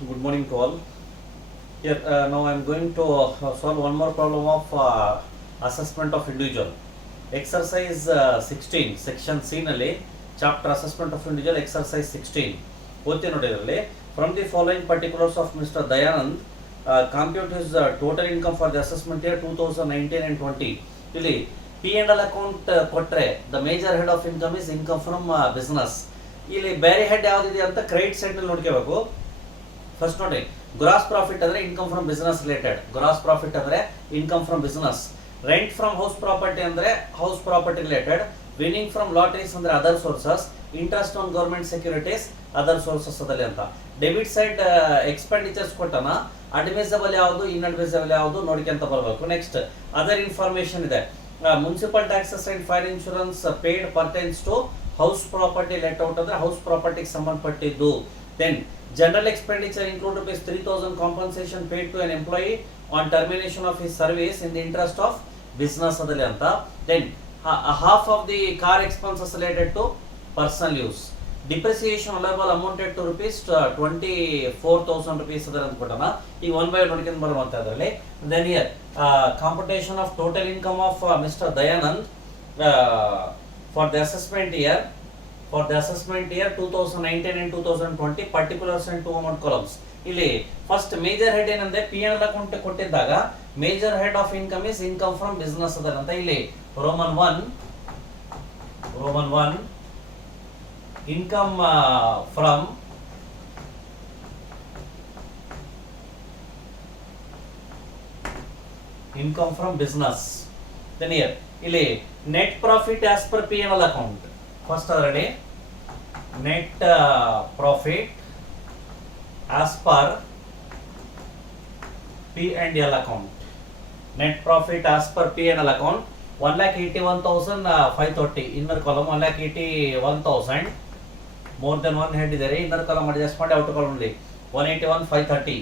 Good morning to all. Here now I am going to solve one more problem of assessment of individual. Exercise 16 section C ನಲ್ಲಿ chapter assessment of individual exercise 16 ಓದ್ತಿ ನೋಡಿದ್ರಲ್ಲಿ from the following particulars of Mr. Dayanand compute his total income for the assessment year 2019 and 20. ಇಲ್ಲಿ P&L account ಕೊಟ್ರೆ the major head of income is income from business. ಇಲ್ಲಿ ಬೇರೆ head ಯಾವ್ದಿದೆ ಅಂತ credit side ನಲ್ಲಿ ನೋಡ್ಕೋಬೇಕು. First ನೋಡಿ, gross profit ಅಂದ್ರೆ income from business related. Gross profit ಅಂದ್ರೆ income from business. Rent from house property ಅಂದ್ರೆ house property related. Winning from lotteries ಅಂದ್ರೆ other sources. Interest on government securities other sources ಅದಲ್ಲಿ ಅಂತ. Debit side expenditures ಕೊಟ್ಟನ, admissible ಯಾವುದು inadmissible ಯಾವುದು ನೋಡ್ಕೊಂತ ಬರಬೇಕು. ನೆಕ್ಸ್ಟ್ ಅದರ್ ಇನ್ಫಾರ್ಮೇಶನ್ ಇದೆ. Municipal taxes and fire insurance paid pertains to house property let out ಅಂದ್ರೆ ಹೌಸ್ ಪ್ರಾಪರ್ಟಿಗೆ ಸಂಬಂಧಪಟ್ಟಿದ್ದು. Then general expenditure include rupees 3000 compensation paid to an employee on termination of his service in the interest of business adali anta. Then half of the car expenses related to personal use. Depreciation allowable amounted to rupees 24000 rupees adar anta kodana. Ee one by one nodikon baruvanತ ಅದರಲ್ಲಿ. Then here computation of total income of Mr. Dayanand for the assessment year 2019 and 2020 particulars and 2 amount columns. ಇಲ್ಲಿ first major head ಏನಂದ್ರೆ P&L account ಕೊಟ್ಟಿದ್ದಾಗ major head of income is income from business ಅದರಂತ. ಇಲ್ಲಿ Roman 1 income from business. Then here ಇಲ್ಲಿ net profit as per P&L account. First ಅದರಲ್ಲಿ net profit as per P&L account. Net profit as per P&L account 1,81,530. inner column 1,81,000. more than one head ಇದೆ. inner column adjust ಮಾಡಿ outer column ಅಲ್ಲಿ 181,530.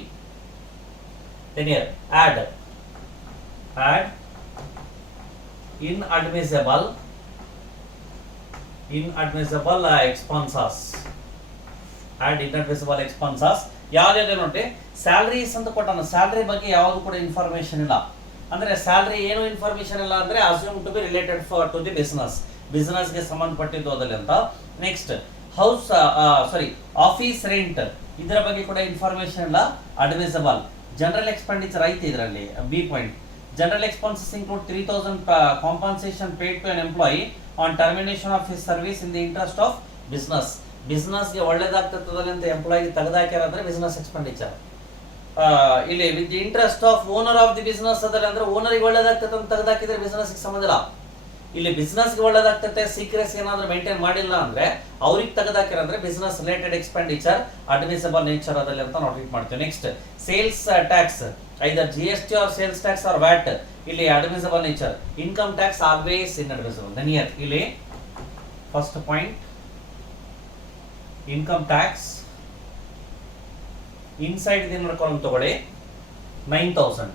then here add inadmissible expenses. add inadmissible expenses. ಯಾವ್ದು ನೋಡಿ, salaries ಅಂತ ಕೊಟ್ಟಾನ. Salary ಬಗ್ಗೆ ಯಾವುದು ಕೂಡ ಇನ್ಫಾರ್ಮೇಶನ್ ಇಲ್ಲ. ಅಂದ್ರೆ ಸ್ಯಾಲರಿ ಏನು ಇನ್ಫಾರ್ಮೇಶನ್ ಇಲ್ಲ ಅಂದ್ರೆ assume to be related to the business ಗೆ ಸಂಬಂಧಪಟ್ಟಿದ್ದು ಅದರಲ್ಲಿ ಅಂತ. ನೆಕ್ಸ್ಟ್ ಆಫೀಸ್ ರೆಂಟ್ ಇದರ ಬಗ್ಗೆ ಕೂಡ ಇನ್ಫಾರ್ಮೇಶನ್ ಇಲ್ಲ. ಅಡ್ಮಿಸಬಲ್. ಜನರಲ್ ಎಕ್ಸ್ಪೆಂಡಿಚರ್ ಐತಿ ಇದರಲ್ಲಿ. B point, general expenses include 3000 compensation paid to an employee on termination of his service in the interest of business. business ಗೆ ಒಳ್ಳೆದಾಗ್ತದಲ್ಲ ಅಂತ ಎಂಪ್ಲಾಯಿ ತೆಗೆದಾಕ್ಯಾರ ಅಂದ್ರೆ ಬಿಸ್ನೆಸ್ ಎಕ್ಸ್ಪೆಂಡಿಚರ್. ಇಲ್ಲಿ with the interest of owner of the business ಅದಲ್ಲ ಅಂದ್ರೆ ಓನರಿಗೆ ಒಳ್ಳೆದಾಗ್ತದೆ ಅಂತ ತೆಗೆದಾಕಿದ್ರೆ business ಗೆ ಸಂಬಂಧ ಇಲ್ಲ. ಇಲ್ಲಿ ಬಿಸ್ನೆಸ್ ಗೆ ಒಳ್ಳೆದಾಗ್ತದೆ, ಸೀಕ್ರೆಸಿ ಏನಾದ್ರೂ ಮೇಂಟೈನ್ ಮಾಡಿಲ್ಲ ಅಂದ್ರೆ ಅವ್ರಿಗೆ ತೆಗೆದಾಕ್ಯಾರ ಅಂದ್ರೆ business related expenditure admissible nature ಅದಲ್ಲ ಅಂತ ನಾವು ಟ್ರೀಟ್ ಮಾಡ್ತೀವಿ. Next sales tax, either GST or sales tax or VAT. ಇಲ್ಲಿ admissible nature. Income tax always inadmissible. then here ಇಲ್ಲಿ first point income tax inside ದಿನ ಕಾಲಮ್ ತಗೊಳ್ಳಿ 9000.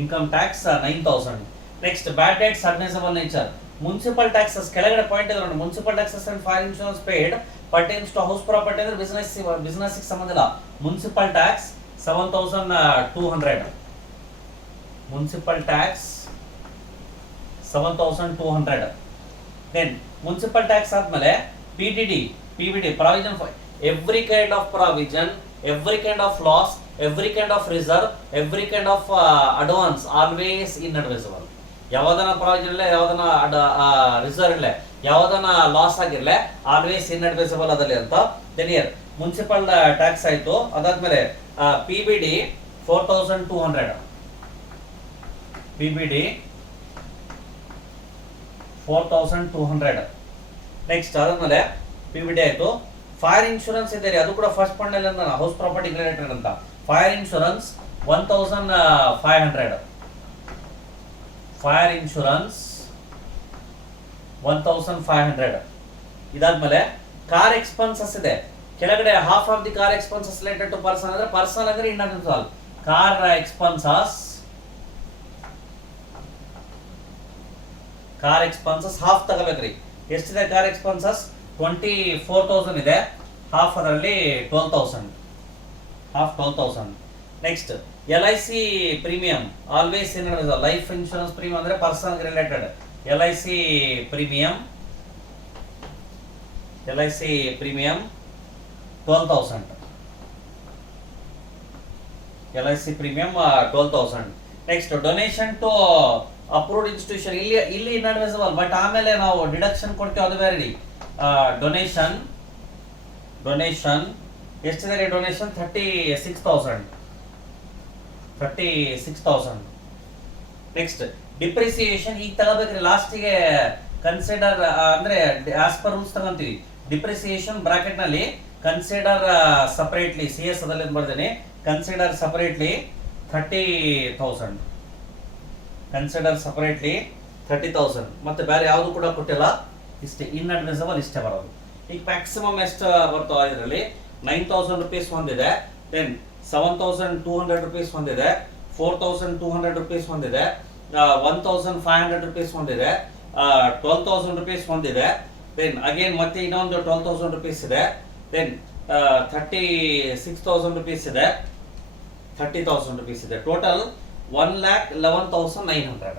Income tax 9000. Next bad debts admissible nature. Municipal taxes ಕೆಳಗಡೆ point ಇದೆ ನೋಡಿ. Municipal taxes and fire insurance paid pertains to house property ಅಂದ್ರೆ business ಗೆ ಸಂಬಂಧ ಇಲ್ಲ. Municipal tax 7,200. Municipal tax 7,200. Then municipal tax ಆದ್ಮೇಲೆ PDD provision for every kind of provision, every kind of loss, every kind of reserve, every kind of advance always inadmissible. ಯಾವ್ದನ provision ಇಲ್ಲ, ಯಾವ್ದನ reserve ಇಲ್ಲ, ಯಾವ್ದನ loss ಆಗಿರ್ಲ always inadmissible ಅದಲ್ಲಿ ಅಂತ. Then here municipal tax ಆಯ್ತು. ಅದಾದ್ಮೇಲೆ PBD 4,200. PBD 4,200. ನೆಕ್ಸ್ಟ್ ಅದಾದ್ಮೇಲೆ PBD ಆಯ್ತು. ಫೈರ್ ಇನ್ಶೂರೆನ್ಸ್ ಇದೆ, ಅದು ಕೂಡ ಫಸ್ಟ್ ಪಾಯಿಂಟ್ ಅಲ್ಲಿ ಅಂತ ಹೌಸ್ ಪ್ರಾಪರ್ಟಿ ರಿಲೇಟೆಡ್ ಅಂತ. Fire insurance 1,500. Fire insurance 1,500. ಇದಾದ್ಮೇಲೆ ಕಾರ್ ಎಕ್ಸ್ಪೆನ್ಸಸ್ ಇದೆ. ಕೆಳಗಡೆ half of the car expenses related to person ಅಂದ್ರೆ ಪರ್ಸನ್ ಅಂದ್ರೆ ಇನ್ಅಡ್ಮಿಸಬಲ್. ಕಾರ್ ಎಕ್ಸ್ಪೆನ್ಸಸ್ ಹಾಫ್ ತಗೋಬೇಕ್ರಿ. ಎಷ್ಟಿದೆ ಕಾರ್ ಎಕ್ಸ್ಪೆನ್ಸಸ್? 24,000 ಇದೆ. ಹಾಫ್ ಅದರಲ್ಲಿ 12,000, half 12,000. Next LIC premium always ಏನು ಲೈಫ್ ಇನ್ಶೂರೆನ್ಸ್ ಪ್ರೀಮಿಯಂ ಅಂದರೆ personal related. LIC premium 12,000. LIC premium 12,000. Next donation to approved institution, ಇಲ್ಲಿ inadmissible, but ಆಮೇಲೆ ನಾವು ಡಿಡಕ್ಷನ್ ಕೊಡ್ತೀವಿ, ಅದು ಬೇರೆ. ಡೊನೇಷನ್ ಎಷ್ಟಿದೆ ರೀ? ಡೊನೇಷನ್ 36,000. ನೆಕ್ಸ್ಟ್ ಡಿಪ್ರಿಸಿಯೇಷನ್ ಈಗ ತಗೋಬೇಕ್ರಿ ಲಾಸ್ಟಿಗೆ. ಕನ್ಸಿಡರ್ ಅಂದ್ರೆ ಆಸ್ ಪರ್ ರೂಲ್ಸ್ ತಗೊಂತೀವಿ. ಡಿಪ್ರಿಸಿಯೇಷನ್ ಬ್ರಾಕೆಟ್ ನಲ್ಲಿ ಕನ್ಸಿಡರ್ ಸಪರೇಟ್ಲಿ, CS ಅದಲ್ಲಿ ಬರ್ದೇನೆ, ಕನ್ಸಿಡರ್ ಸಪರೇಟ್ಲಿ 30,000. Consider separately 30,000. ಮತ್ತೆ ಬೇರೆ ಯಾವುದು ಕೂಡ ಕೊಟ್ಟಿಲ್ಲ, ಇಷ್ಟೇ ಇನ್ಅಡ್ಮಿಸಿಬಲ್, ಇಷ್ಟೇ ಬರೋದು. ಈಗ ಮ್ಯಾಕ್ಸಿಮಮ್ ಎಷ್ಟು ಬರ್ತಾವ ಇದರಲ್ಲಿ? 9,000 rupees ಒಂದಿದೆ, ದೆನ್ 7,200 rupees ಒಂದಿದೆ, 4,200 rupees ಒಂದಿದೆ, 1,500 rupees ಒಂದಿದೆ, 12,000 rupees ಒಂದಿದೆ, ದೆನ್ ಅಗೇನ್ ಮತ್ತೆ ಇನ್ನೊಂದು 12,000 rupees ಇದೆ, ದೆನ್ 36,000 rupees ಇದೆ, 30,000 rupees ಇದೆ. ಟೋಟಲ್ 1,11,900.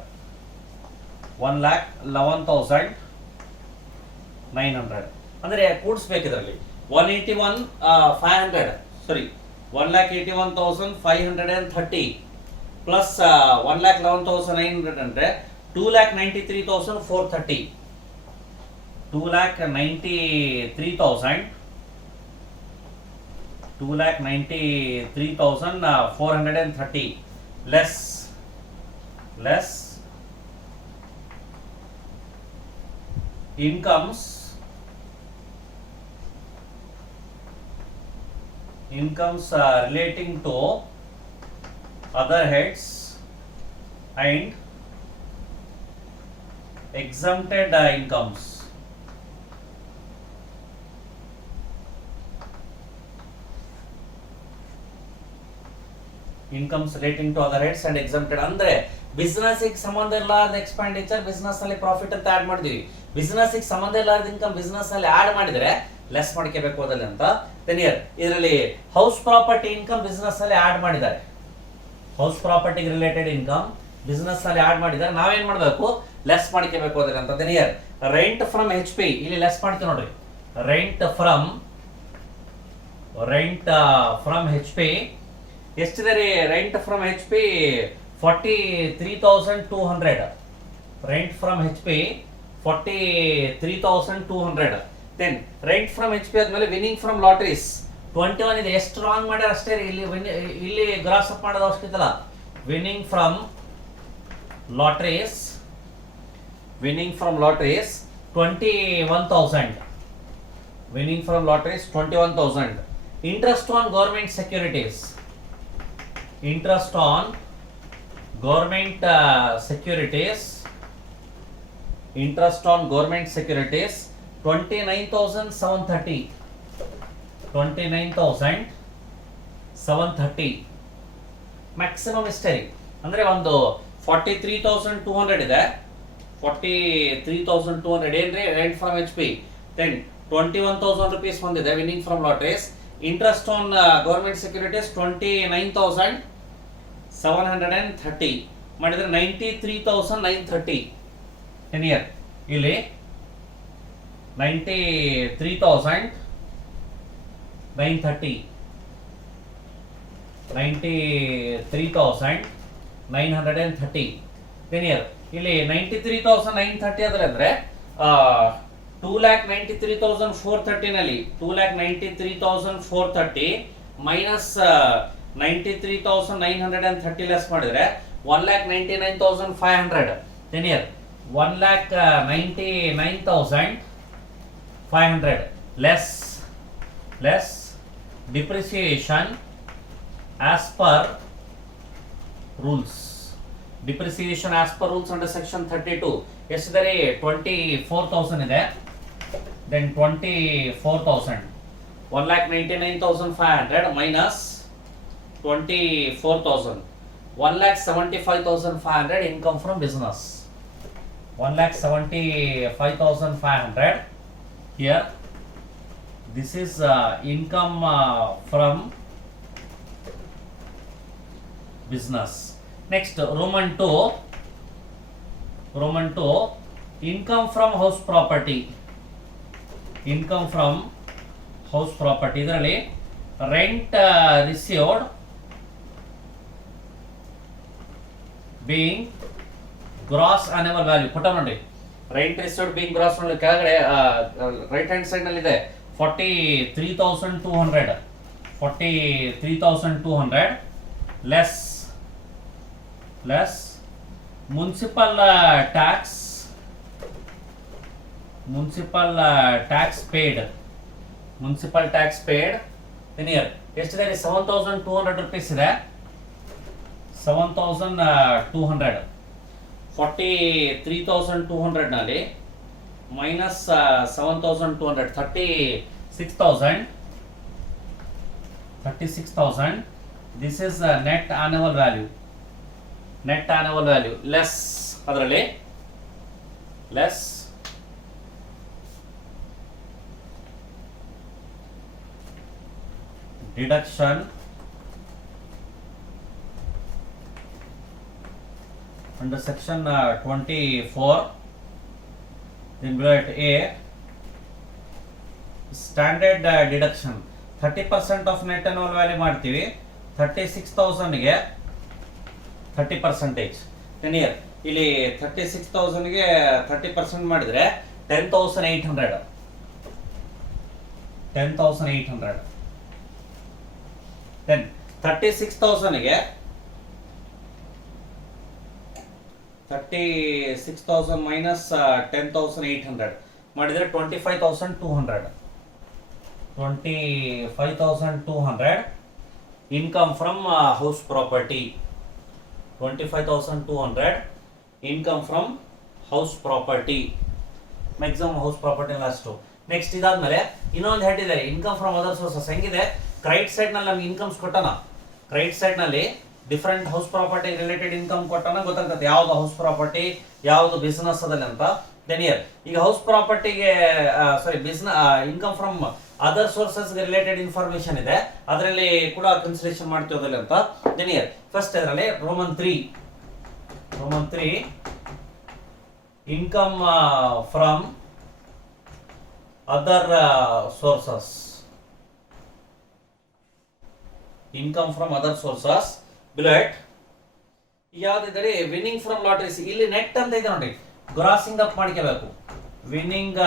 1,11,900 ಅಂದ್ರೆ ಕೂಡಿಸ್ಬೇಕು ಇದರಲ್ಲಿ. 1,81,530 ಪ್ಲಸ್ 1,11,900 ಅಂದ್ರೆ 2,93,430. 2,93,430 less incomes relating to other heads and exempted incomes. Incomes relating to other heads and exempted ಅಂದ್ರೆ ಬಿಸ್ನೆಸ್ ಗೆ ಸಂಬಂಧ ಇರಲಾರದ ಎಕ್ಸ್ಪೆಂಡಿಚರ್ ಬಿಸ್ನೆಸ್ ಅಲ್ಲಿ ಪ್ರಾಫಿಟ್ ಅಂತ ಆಡ್ ಮಾಡಿದೀವಿ. ಬಿಸ್ನೆಸ್ ಗೆ ಸಂಬಂಧ ಇರಲಾರದ ಇನ್ಕಮ್ ಬಿಸ್ನೆಸ್ ಅಲ್ಲಿ ಆಡ್ ಮಾಡಿದ್ರೆ ಲೆಸ್ ಮಾಡ್ಕೋಬೇಕು ಅದರಲ್ಲಿ ಅಂತ. ಇದರಲ್ಲಿ ಹೌಸ್ ಪ್ರಾಪರ್ಟಿ ಇನ್ಕಮ್ ಬಿಸ್ನೆಸ್ ಅಲ್ಲಿ ಆಡ್ ಮಾಡಿದ್ದಾರೆ. ಹೌಸ್ ಪ್ರಾಪರ್ಟಿಗೆ ರಿಲೇಟೆಡ್ ಇನ್ಕಮ್ ಬಿಸ್ನೆಸ್ ಅಲ್ಲಿ ಆಡ್ ಮಾಡಿದ್ದಾರೆ, ನಾವೇನ್ ಮಾಡಬೇಕು? ಲೆಸ್ ಮಾಡ್ಕೋಬೇಕು ಅದರಲ್ಲಿ ಅಂತ. ರೆಂಟ್ ಫ್ರಮ್ HP ಇಲ್ಲಿ ಲೆಸ್ ಮಾಡ್ತೀವಿ ನೋಡ್ರಿ. ರೆಂಟ್ ಫ್ರಮ್ HP ಎಷ್ಟಿದೆ ರೀ? Rent from HP 43,200. Rent from HP 43,200. Then rent from HP ಆದ್ಮೇಲೆ ವಿನ್ನಿಂಗ್ ಫ್ರಮ್ ಲಾಟರೀಸ್ 21 ಇದೆ. ಎಷ್ಟು ರಾಂಗ್ ಮಾಡ್ಯಾರ ಅಷ್ಟೇ ರೀ. ಇಲ್ಲಿ ಗ್ರಾಸ್ ಅಪ್ ಮಾಡೋದು ಅವಶ್ಯಕತೆ ಇಲ್ಲ. Winning from lotteries 21,000. Winning from lotteries 21,000. Interest on government securities. Interest on government securities 29,730. 29,730 maximum ಇಷ್ಟೇ ಅಂದ್ರೆ ಒಂದು 43,200 ಇದೆ. 43,200 ಏನ್ರಿ rent from HP. Then 21,000 rupees ಒಂದಿದೆ winning from lotteries. Interest on government securities 29,730 ಮಾಡಿದ್ರೆ 93,930. ಇಲ್ಲಿ 93,930 ಇಲ್ಲಿ 93,930 ಅಂದ್ರೆ 2,93,430 ನಲ್ಲಿ 2,93,430 ಮೈನಸ್ 93,930 ಲೆಸ್ ಮಾಡಿದ್ರೆ 1,99,500. 1,99,500 less depreciation as per rules. Depreciation as per rules under section 32 ಎಷ್ಟಿದೆ? 24,000 ಇದೆ. Then 24,000 1,99,500 minus 24,000 1,75,500 income from business. 1,75,500 here this is income from business. Next, Roman 2, income from house property. Income from house property, ಇದರಲ್ಲಿ rent received being gross annual value ಪುಟ ನೋಡಿ. Rent received being gross ನೋಡಿ ಕೆಳಗಡೆ right hand side ನಲ್ಲಿ ಇದೆ 43,200 less municipal tax paid ಇನ್ year ಎಷ್ಟಿದೆ? 7,200 rupees ಇದೆ. 7,200 43,200 ನಲ್ಲಿ minus 7,200 36,000. This is net annual value. Less ಅದರಲ್ಲಿ less deduction under section 24 in bracket A, standard deduction 30% of net annual value ಮಾಡ್ತೀವಿ. 36,000 ಗೆ 30%. then here ಇಲ್ಲಿ 36,000 ಗೆ 30% ಮಾಡಿದ್ರೆ 10,800. then 36,000 ಗೆ 36,000 minus 10,800 ಮಾಡಿದ್ರೆ 25,200 income from house property. 25,200 income from house property. maximum house property last. Next ಇದಾದ್ಮೇಲೆ ಇನ್ನೊಂದು ಹೆಡ್ ಇದೆ, ಇನ್ಕಮ್ ಫ್ರಮ್ ಅದರ್ ಸೋರ್ಸಸ್. ಹೆಂಗಿದೆ? ಕ್ರೆಡಿಟ್ ಸೈಡ್ ನಲ್ಲಿ ನಮ್ಗೆ ಇನ್ಕಮ್ಸ್ ಕೊಟ್ಟನ. ಕ್ರೆಡಿಟ್ ಸೈಡ್ ನಲ್ಲಿ different house property related income ಕೊಟ್ಟಾನ ಗೊತ್ತಾಗ್ತದೆ ಯಾವ್ದು ಹೌಸ್ ಪ್ರಾಪರ್ಟಿ ಯಾವ್ದು ಬಿಸ್ನೆಸ್ ಅದಲ್ಲಿ ಅಂತ. ದೆನ್ ಇಯರ್ ಈಗ ಹೌಸ್ ಪ್ರಾಪರ್ಟಿಗೆ business income from other sources related information ಇದೆ, ಅದರಲ್ಲಿ ಕೂಡ ಕನ್ಸಿಡರೇಷನ್ ಮಾಡ್ತೀವದಲ್ಲಿ ಅಂತ. ದೆನ್ ಇಯರ್ ಫಸ್ಟ್ ಇದರಲ್ಲಿ Roman 3 income from other sources. Income from other sources ಬಿಲೈಟ್ ಯಾವ್ದಿದ್ದಾರೆ? Winning from lotteries. ಇಲ್ಲಿ ನೆಟ್ ಅಂತ ಇದೆ ನೋಡಿ, ಗ್ರಾಸಿಂಗ್ ಅಪ್ ಮಾಡ್ಕೋಬೇಕು. Winning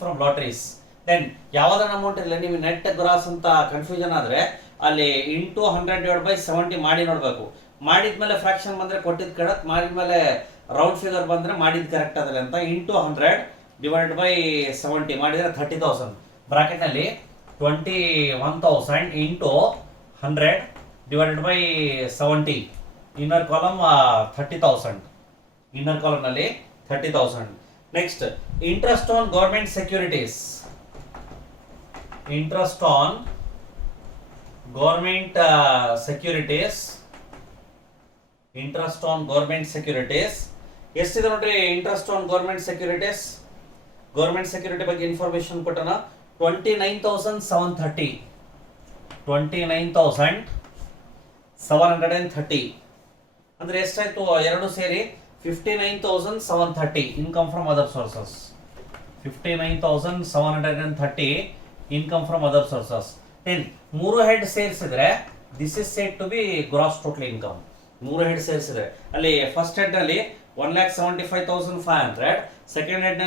from lotteries. ದೆನ್ ಯಾವ್ದಾರ ಅಮೌಂಟ್ ಇಲ್ಲ, ನೀವು ನೆಟ್ ಗ್ರಾಸ್ ಅಂತ ಕನ್ಫ್ಯೂಷನ್ ಆದ್ರೆ ಅಲ್ಲಿ ಇಂಟು 100/70 ಮಾಡಿ ನೋಡ್ಬೇಕು. ಮಾಡಿದ್ಮೇಲೆ ಫ್ರಾಕ್ಷನ್ ಬಂದ್ರೆ ಕೊಟ್ಟಿದ್ ಕಡತ್, ಮಾಡಿದ್ಮೇಲೆ ರೌಂಡ್ ಫಿಗರ್ ಬಂದ್ರೆ ಮಾಡಿದ್ ಕರೆಕ್ಟ್ ಅದಲ್ಲ ಅಂತ. ಇಂಟು 100/70 ಮಾಡಿದ್ರೆ 30,000. ಬ್ರಾಕೆಟ್ ನಲ್ಲಿ 21,000 into 100/70. Inner column 30,000. Inner column ನಲ್ಲಿ 30,000. Next interest on government securities. Interest on government securities ಎಷ್ಟಿದೆ ನೋಡ್ರಿ? Interest on government securities, government security ಬಗ್ಗೆ ಇನ್ಫಾರ್ಮೇಶನ್ ಕೊಟ್ಟನ 29,730. 29,730 ಅಂದ್ರೆ ಎಷ್ಟಾಯ್ತು? ಎರಡು ಸೇರಿ 59,730 income from other sources. 59,730 income from other sources. Then ಮೂರು ಹೆಡ್ ಸೇರಿಸಿದ್ರೆ this is said to be gross total income. ಮೂರು ಹೆಡ್ ಸೇರಿಸಿದ್ರೆ ಅಲ್ಲಿ ಫಸ್ಟ್ ಹೆಡ್ ನಲ್ಲಿ 1,75,500, ಸೆಕೆಂಡ್ ಹೆಡ್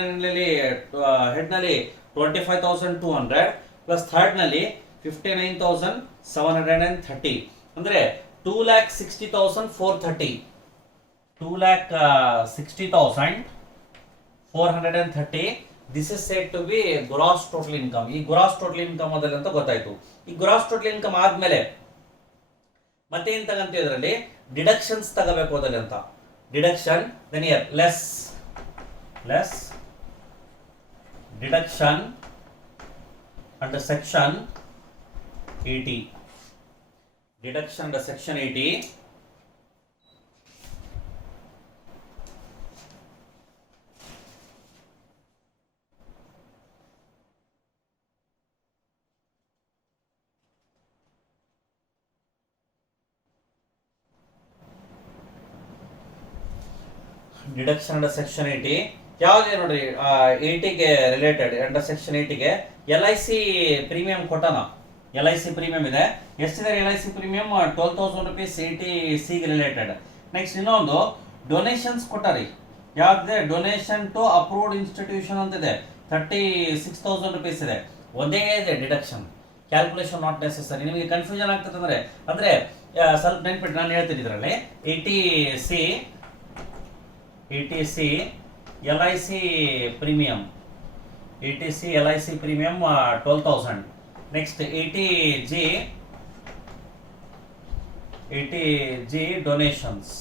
ನಲ್ಲಿ 25,200 ಪ್ಲಸ್ ಥರ್ಡ್ ನಲ್ಲಿ 59,730 ಅಂದ್ರೆ 2,60,430. 2,60,430. This is said to be gross total income. ಈ ಗ್ರಾಸ್ ಟೋಟಲ್ ಇನ್ಕಮ್ ಅದಲ್ಲಿ ಅಂತ ಗೊತ್ತಾಯ್ತು. ಈ ಗ್ರಾಸ್ ಟೋಟಲ್ ಇನ್ಕಮ್ ಆದ್ಮೇಲೆ ಮತ್ತೆ ಏನ್ ತಗಂತ ಇದರಲ್ಲಿ ಡಿಡಕ್ಷನ್ಸ್ ತಗೋಬೇಕು ಅದಲ್ಲಿ ಅಂತ. Deduction then year less deduction under section 80. Deduction under section 80. Deduction under section 80 ಯಾವ್ದು ನೋಡ್ರಿ 80ಗೆ ರಿಲೇಟೆಡ್ ಅಂಡರ್ ಸೆಕ್ಷನ್ 80ಗೆ LIC ಪ್ರೀಮಿಯಂ ಕೊಟ್ಟನ. LIC ಪ್ರೀಮಿಯಂ ಇದೆ. ಎಷ್ಟಿದೆ LIC ಪ್ರೀಮಿಯಂ? 12,000 rupees 80C ಗೆ ರಿಲೇಟೆಡ್. ನೆಕ್ಸ್ಟ್ ಇನ್ನೊಂದು ಡೊನೇಷನ್ಸ್ ಕೊಟ್ಟಾರಿ. ಯಾವ್ದಿದೆ? ಡೊನೇಷನ್ ಟು ಅಪ್ರೂವ್ಡ್ ಇನ್ಸ್ಟಿಟ್ಯೂಷನ್ ಅಂತಿದೆ, 36,000 rupees ಇದೆ. ಒಂದೇ ಇದೆ ಡಿಡಕ್ಷನ್, ಕ್ಯಾಲ್ಕುಲೇಷನ್ ನಾಟ್ ನೆಸೆಸರಿ. ನಿಮಗೆ ಕನ್ಫ್ಯೂಷನ್ ಆಗ್ತದೆ ಅಂದ್ರೆ ಸ್ವಲ್ಪ ನೆನ್ಪಿಟ್ಟು ನಾನು ಹೇಳ್ತೀನಿ. ಇದರಲ್ಲಿ 80C LIC premium 12,000. Next 80G donations.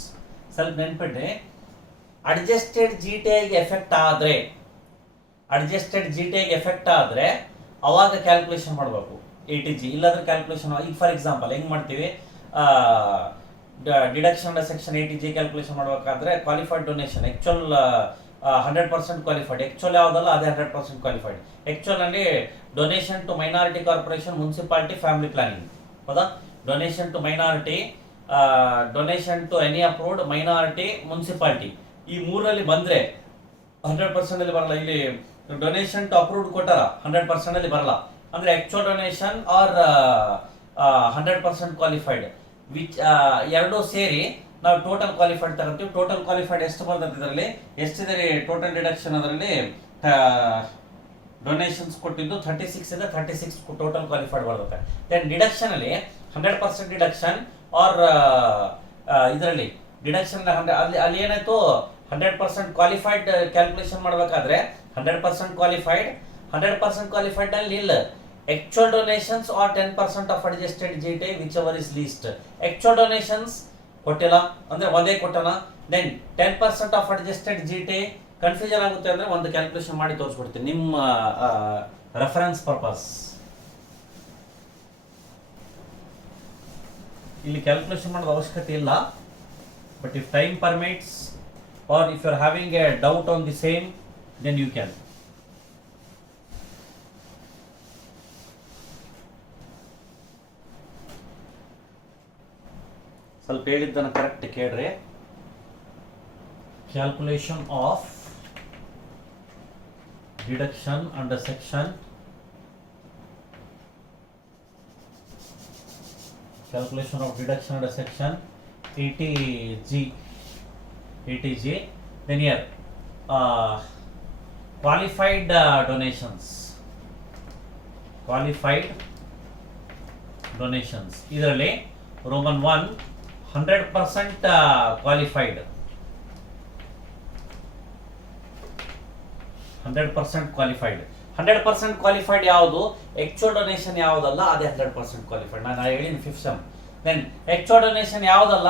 ಸ್ವಲ್ಪ ನೆನ್ಪಿಟ್ರಿ. ಅಡ್ಜಸ್ಟೆಡ್ GTI ಎಫೆಕ್ಟ್ ಆದ್ರೆ ಅವಾಗ ಕ್ಯಾಲ್ಕುಲೇಷನ್ ಮಾಡಬೇಕು 80G. ಇಲ್ಲಾಂದ್ರೆ ಕ್ಯಾಲ್ಕುಲೇಷನ್ ಈಗ ಫಾರ್ ಎಕ್ಸಾಂಪಲ್ ಹೆಂಗ್ ಮಾಡ್ತೀವಿ, deduction under section 80G calculation ಮಾಡಬೇಕಾದ್ರೆ qualified donation actual 100% qualified, actual ಯಾವುದಲ್ಲ ಅದೇ 100% ಕ್ವಾಲಿಫೈಡ್. ಆಕ್ಚುಲ್ ಅಲ್ಲಿ donation to minority corporation, municipality, family planning, ಹೌದಾ? Donation to minority, donation to any approved, minority, municipality, ಈ ಮೂರಲ್ಲಿ ಬಂದ್ರೆ 100% ಅಲ್ಲಿ ಬರಲ್ಲ. ಇಲ್ಲಿ ಡೊನೇಷನ್ ಟು ಅಪ್ರೂವ್ಡ್ ಕೊಟ್ಟಾರ 100% ಅಲ್ಲಿ ಬರಲ್ಲ. ಅಂದ್ರೆ actual donation or 100% qualified, which ಎರಡೂ ಸೇರಿ ನಾವು ಟೋಟಲ್ ಕ್ವಾಲಿಫೈಡ್ ತಗೊಂತೀವಿ. ಟೋಟಲ್ ಕ್ವಾಲಿಫೈಡ್ ಎಷ್ಟು ಬರ್ತದೆ ಇದರಲ್ಲಿ? ಎಷ್ಟಿದೆ ಟೋಟಲ್ ಡಿಡಕ್ಷನ್? ಅದರಲ್ಲಿ ಡೊನೇಷನ್ಸ್ ಕೊಟ್ಟಿದ್ದು 36 ಇದೆ, 36 ಟೋಟಲ್ ಕ್ವಾಲಿಫೈಡ್ ಬರುತ್ತೆ. ದೆನ್ ಡಿಡಕ್ಷನ್ ಅಲ್ಲಿ 100% ಡಿಡಕ್ಷನ್ ಆರ್ ಇದರಲ್ಲಿ ಡಿಡಕ್ಷನ್ ಅಲ್ಲಿ ಏನಾಯ್ತು, 100% ಕ್ವಾಲಿಫೈಡ್ ಕ್ಯಾಲ್ಕುಲೇಷನ್ ಮಾಡಬೇಕಾದ್ರೆ 100% ಕ್ವಾಲಿಫೈಡ್ ಅಲ್ಲಿ ಇಲ್ಲ. Actual donations R 10% of adjusted GTI whichever is least. Actual donations ಕೊಟ್ಟಿಲ್ಲ ಅಂದ್ರೆ ಒಂದೇ ಕೊಟ್ಟನ. Then 10% of adjusted GTI confusion ಆಗುತ್ತೆ ಅಂದ್ರೆ ಒಂದು ಕ್ಯಾಲ್ಕುಲೇಷನ್ ಮಾಡಿ ತೋರಿಸ್ಬಿಡ್ತೀನಿ ನಿಮ್ಮ ರೆಫರೆನ್ಸ್ ಪರ್ಪಸ್. ಇಲ್ಲಿ ಕ್ಯಾಲ್ಕುಲೇಷನ್ ಮಾಡೋದು ಅವಶ್ಯಕತೆ ಇಲ್ಲ, but if time permits or if you are having a doubt on the same, then you can. ಸ್ವಲ್ಪ ಹೇಳಿದ್ದನ್ನು ಕರೆಕ್ಟ್ ಕೇಳ್ರಿ. Calculation of deduction under section, calculation of deduction under section 80G. Then here qualified donations. ಇದರಲ್ಲಿ Roman 1 100% qualified, 100% qualified ಯಾವುದು? Actual donation ಯಾವುದಲ್ಲ ಅದೇ 100% qualified. ನಾನು ಹೇಳಿದ್ದೀನಿ 5th sem. Then actual donation ಯಾವುದಲ್ಲ,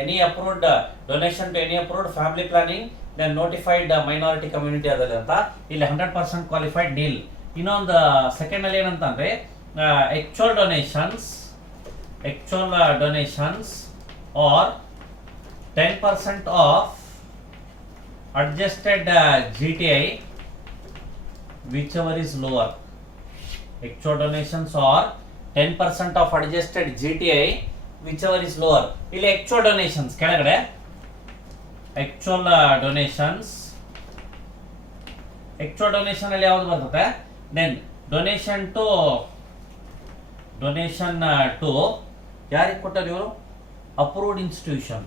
any approved donation to any approved family planning, then notified minority community ಅದಲ್ಲ ಅಂತ ಇಲ್ಲಿ 100% ಕ್ವಾಲಿಫೈಡ್ ಡೀಲ್. ಇನ್ನೊಂದು ಸೆಕೆಂಡ್ ಅಲ್ಲಿ ಏನಂತಂದ್ರೆ actual donations R 10% of adjusted GTI whichever is lower. Actual donations are 10% of adjusted GTI whichever is lower. ಇಲ್ಲಿ actual donations ಕೆಳಗಡೆ actual donation ಅಲ್ಲಿ ಯಾವುದು ಬರ್ತದೆ? then donation to ಯಾರಿಗೆ ಕೊಟ್ಟರು ಇವರು? Approved institution.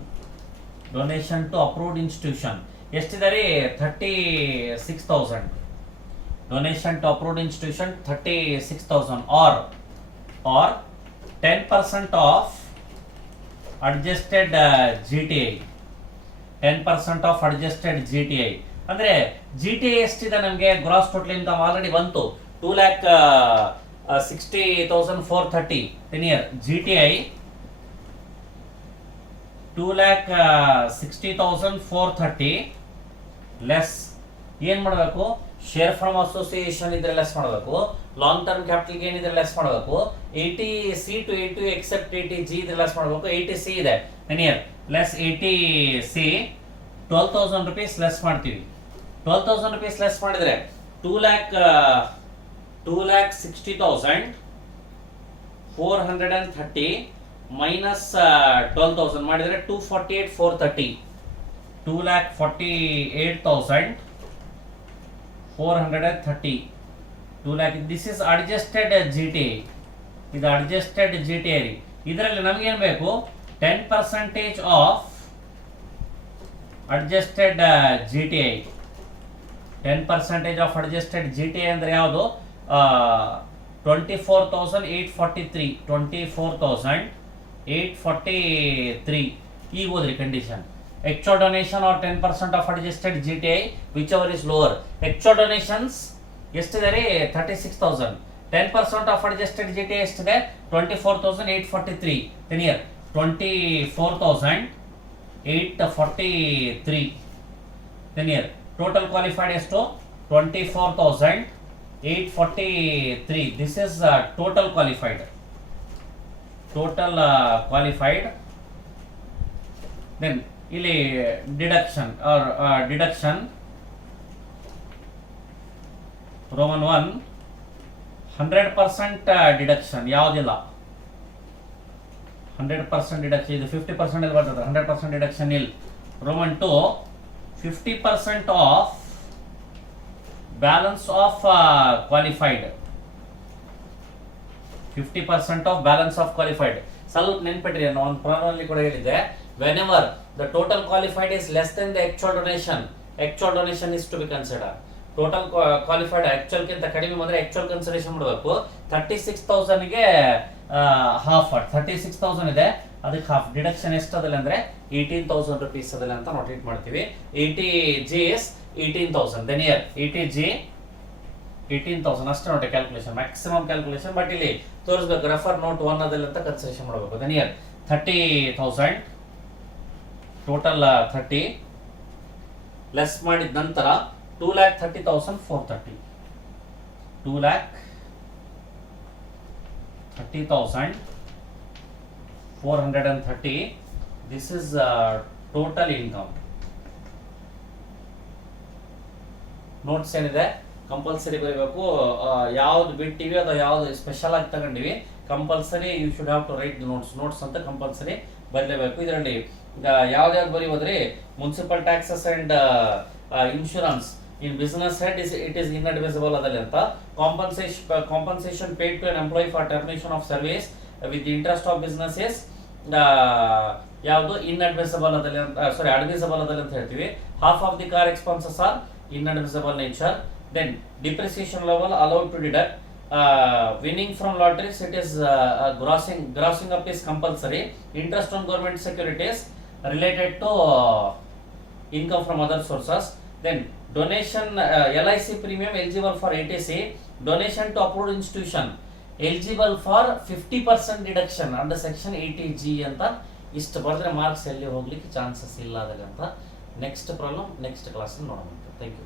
Donation to approved institution ಎಷ್ಟಿದೆ? 36,000. Donation to approved institution 36,000 or 10% of adjusted GTI. 10% of adjusted GTI ಅಂದ್ರೆ GTI ಎಷ್ಟಿದೆ ನಮಗೆ? ಗ್ರಾಸ್ ಟೋಟಲ್ ಇನ್ಕಮ್ ಆಲ್ರೆಡಿ ಬಂತು 2,60,430. ಇಯರ್ GTI 2,60,430 ಲೆಸ್ ಏನ್ ಮಾಡಬೇಕು? ಶೇರ್ ಫ್ರಮ್ ಅಸೋಸಿಯೇಷನ್ ಇದ್ರೆ ಲೆಸ್ ಮಾಡಬೇಕು, ಲಾಂಗ್ ಟರ್ಮ್ ಕ್ಯಾಪಿಟಲ್ ಗೇನ್ ಇದ್ರೆ ಲೆಸ್ ಮಾಡಬೇಕು, 80C to 80 ಎಕ್ಸೆಪ್ಟ್ 80G ಇದ್ರೆ ಲೆಸ್ ಮಾಡಬೇಕು. 80C ಇದೆ year less 80C 12,000 rupees less ಮಾಡ್ತೀವಿ. 12,000 rupees ಲೆಸ್ ಮಾಡಿದ್ರೆ 2,60,430 ಮೈನಸ್ 12,000 ಮಾಡಿದ್ರೆ 248,430. 2,48,430. 2 lakh. This is adjusted GTI. ಇದು ಅಡ್ಜಸ್ಟೆಡ್ ಜಿ ಟಿ ಐ. ಇದರಲ್ಲಿ ನಮಗೇನು ಬೇಕು, 10% of adjusted G T I. 10% of adjusted G T I ಅಂದರೆ ಯಾವುದು? 24,843. 24,843. ಈಗ ಓದ್ರಿ condition. Actual donation or 10% of adjusted GTI, whichever is lower. Actual donations ಎಷ್ಟಿದೆ ರೀ? 36,000. 10% of adjusted GTI ಎಷ್ಟಿದೆ? 24,843. Then here 24,843. Then here total qualified ಎಷ್ಟು? 24,843. This is total qualified. Total qualified. Then ಇಲ್ಲಿ deduction or deduction Roman 1 100% deduction ಯಾವುದಿಲ್ಲ. 100% deduction. ಇದು 50% ಅಲ್ಲಿ ಬರ್ತದೆ. 100% deduction ಇಲ್ಲ. Roman 2 50% of balance of qualified. 50% of balance of qualified. ಸ್ವಲ್ಪ ನೆನ್ಪಿಟ್ರಿ, ನಾನು ಒಂದು ಪ್ರಾಬ್ಲಮ್ ಅಲ್ಲಿ ಕೂಡ ಹೇಳಿದ್ದೆ. Whenever the total qualified is less than the actual donation is to be considered. Total qualified actual ಗಿಂತ ಕಡಿಮೆ ಬಂದ್ರೆ actual consideration ಮಾಡಬೇಕು. 36,000 ಗೆ ಹಾಫ್. 36,000 ಇದೆ, ಅದಕ್ಕೆ ಹಾಫ್. ಡಿಡಕ್ಷನ್ ಎಷ್ಟು ಅದಲ್ಲ ಅಂದ್ರೆ 18,000 rupees ಅದಲ್ಲ ಅಂತ ನೋಟೇಟ್ ಮಾಡ್ತೀವಿ. 80G is 18,000. then here 80G 18,000 ಅಷ್ಟೇ ನೋಡಿ ಕ್ಯಾಲ್ಕುಲೇಷನ್, ಮ್ಯಾಕ್ಸಿಮಮ್ ಕ್ಯಾಲ್ಕುಲೇಷನ್. ಬಟ್ ಇಲ್ಲಿ ತೋರಿಸ್ಬೇಕು ರೆಫರ್ ನೋಟ್ 1 ಅದಲ್ಲ ಅಂತ ಕನ್ಸಿಡರೇಷನ್ ಮಾಡಬೇಕು. then here 30,000 ಟೋಟಲ್ 30 ಲೆಸ್ ಮಾಡಿದ ನಂತರ 2,30,430. 2,30,430. This is total income. Notes ಏನಿದೆ ಕಂಪಲ್ಸರಿ ಬರೀಬೇಕು. ಯಾವ್ದು ಬಿಟ್ಟಿವಿ ಅಥವಾ ಯಾವ್ದು ಸ್ಪೆಷಲ್ ಆಗಿ ತಗೊಂಡಿವಿ, compulsory you should have to write notes ಅಂತ ಕಂಪಲ್ಸರಿ ಬರಲೇಬೇಕು. ಇದರಲ್ಲಿ ಯಾವ್ದು ಬರೀಬೋದ್ರಿ? Municipal taxes and insurance in business head it is inadmissible ಅದಲ್ಲ ಅಂತ. Compensation paid to an employee for termination of service with interest of business ಯಾವುದು inadmissible ಅದಲ್ಲ ಅಂತ, ಸಾರಿ ಅಡ್ಮಿಸಿಬಲ್ ಅದಲ್ಲ ಅಂತ ಹೇಳ್ತೀವಿ. Half of the car expenses are inadmissible nature. Then depreciation level allowed to deduct. Winning from lotteries, it is grossing up is compulsory. Interest on government securities related to income from other sources. Then donation, LIC premium eligible for ATC. Donation to approved institution eligible for 50% deduction under section 80G ಅಂತ. ಇಷ್ಟು ಬರೆದ್ರೆ marks ಎಲ್ಲಿ ಹೋಗ್ಲಿಕ್ಕೆ chances ಇಲ್ಲ ಅದಕ್ಕೆ ಅಂತ. Next problem next class ನೋಡೋಣ. Thank you.